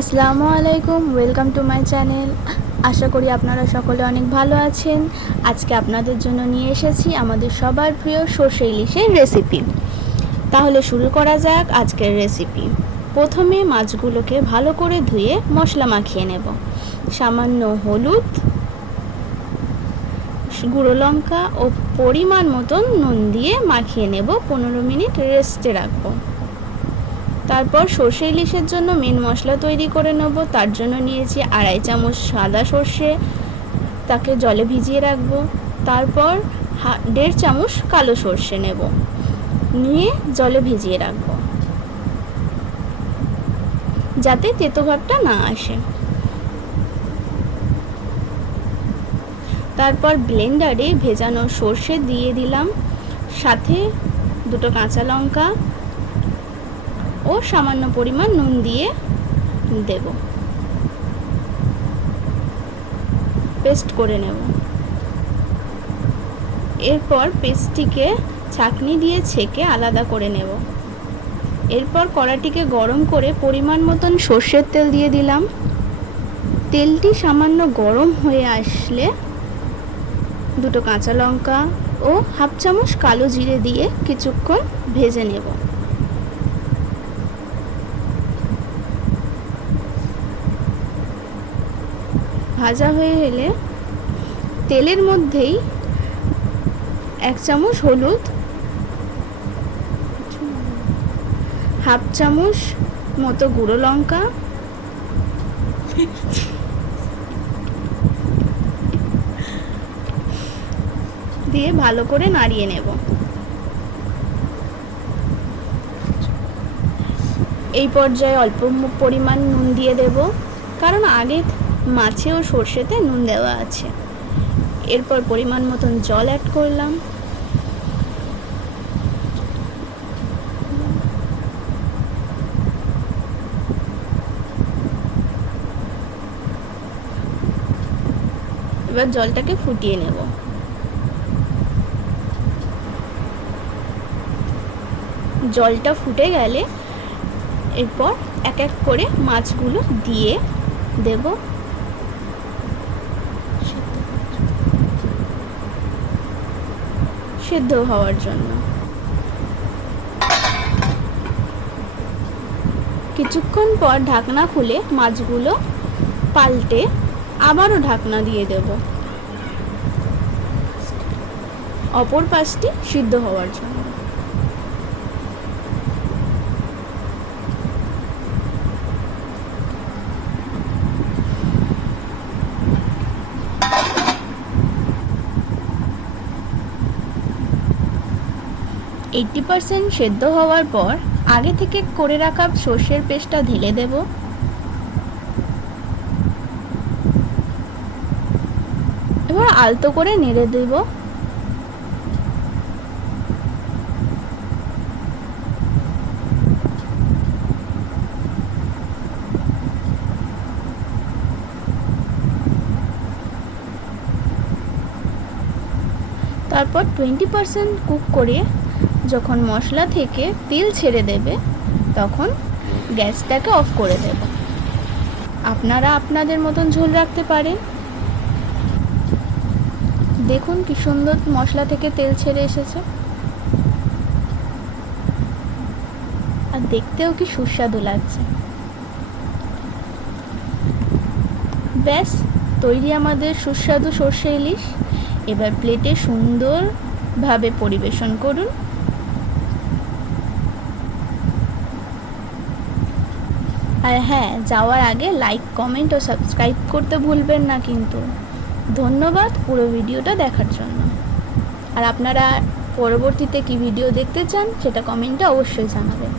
আসসালামু আলাইকুম welcome to my channel আশা করি আপনারা সকলে অনেক ভালো আছেন। আজকে আপনাদের জন্য নিয়ে এসেছি আমাদের সবার প্রিয় সর্ষে ইলিশের রেসিপি তাহলে শুরু করা যাক আজকের রেসিপি প্রথমে মাছগুলোকে ভালো করে ধুয়ে মশলা মাখিয়ে নেব। সামান্য হলুদ, গুঁড়ো লঙ্কা ও পরিমাণ মতন নুন দিয়ে মাখিয়ে নেব। পনেরো মিনিট রেস্টে রাখব। তারপর সর্ষে ইলিশের জন্য মেন মশলা তৈরি করে নেব। তার জন্য নিয়েছি আড়াই চামচ সাদা সর্ষে, তাকে জলে ভিজিয়ে রাখব। তারপর দেড় চামচ কালো সর্ষে নেব। নিয়ে জলে ভিজিয়ে রাখব। যাতে তেতো ভাবটা না আসে। তারপর ব্লেন্ডারে ভেজানো সর্ষে দিয়ে দিলাম। সাথে দুটো কাঁচা লঙ্কা ও সামান্য পরিমাণ নুন দিয়ে দেব। পেস্ট করে নেব। এরপর পেস্টটিকে ছাকনি দিয়ে ছেঁকে আলাদা করে নেব। এরপর কড়াটিকে গরম করে পরিমাণ মতন সর্ষের তেল দিয়ে দিলাম। তেলটি সামান্য গরম হয়ে আসলে দুটো কাঁচা লঙ্কা ও হাফ চামচ কালো জিরে দিয়ে কিছুক্ষণ ভেজে নেব। ভাজা হয়ে এলে তেলের মধ্যেই এক চামচ হলুদ, হাফ চামচ মতো গুঁড়ো লঙ্কা, দিয়ে ভালো করে নাড়িয়ে নেব। এই পর্যায়ে অল্প পরিমাণ নুন দিয়ে দেব, কারণ আগে মাছে ও সর্ষেতে নুন দেওয়া আছে। এরপর পরিমাণ মতন জল অ্যাড করলাম। এবার জলটাকে ফুটিয়ে নেব। জলটা ফুটে গেলে এরপর এক এক করে মাছগুলো দিয়ে দেব। সেদ্ধ হওয়ার জন্য। কিছুক্ষণ পর ঢাকনা খুলে মাছগুলো পাল্টে আবারও ঢাকনা দিয়ে দেব। অপর পাশটি সিদ্ধ হওয়ার জন্য। এইটটি পারসেন্ট সেদ্ধ হওয়ার পর আগে থেকে করে রাখা সর্ষের পেস্টটা ঢেলে দেব। এবার আলতো করে নেড়ে দেব। তারপর টোয়েন্টি পারসেন্ট কুক করে যখন মশলা থেকে তেল ছেড়ে দেবে, তখন গ্যাসটাকে অফ করে দেব। আপনারা আপনাদের মতন ঝোল রাখতে পারেন। দেখুন কি সুন্দর মশলা থেকে তেল ছেড়ে এসেছে। আর দেখতেও কি সুস্বাদু লাগছে। ব্যাস, তৈরি আমাদের সুস্বাদু সর্ষে ইলিশ। এবার প্লেটে সুন্দরভাবে পরিবেশন করুন। আর হ্যাঁ যাওয়ার আগে লাইক কমেন্ট ও সাবস্ক্রাইব করতে ভুলবেন না কিন্তু। ধন্যবাদ পুরো ভিডিওটা দেখার জন্য। আর আপনারা পরবর্তীতে কি ভিডিও দেখতে চান, সেটা কমেন্টে অবশ্যই জানাবেন।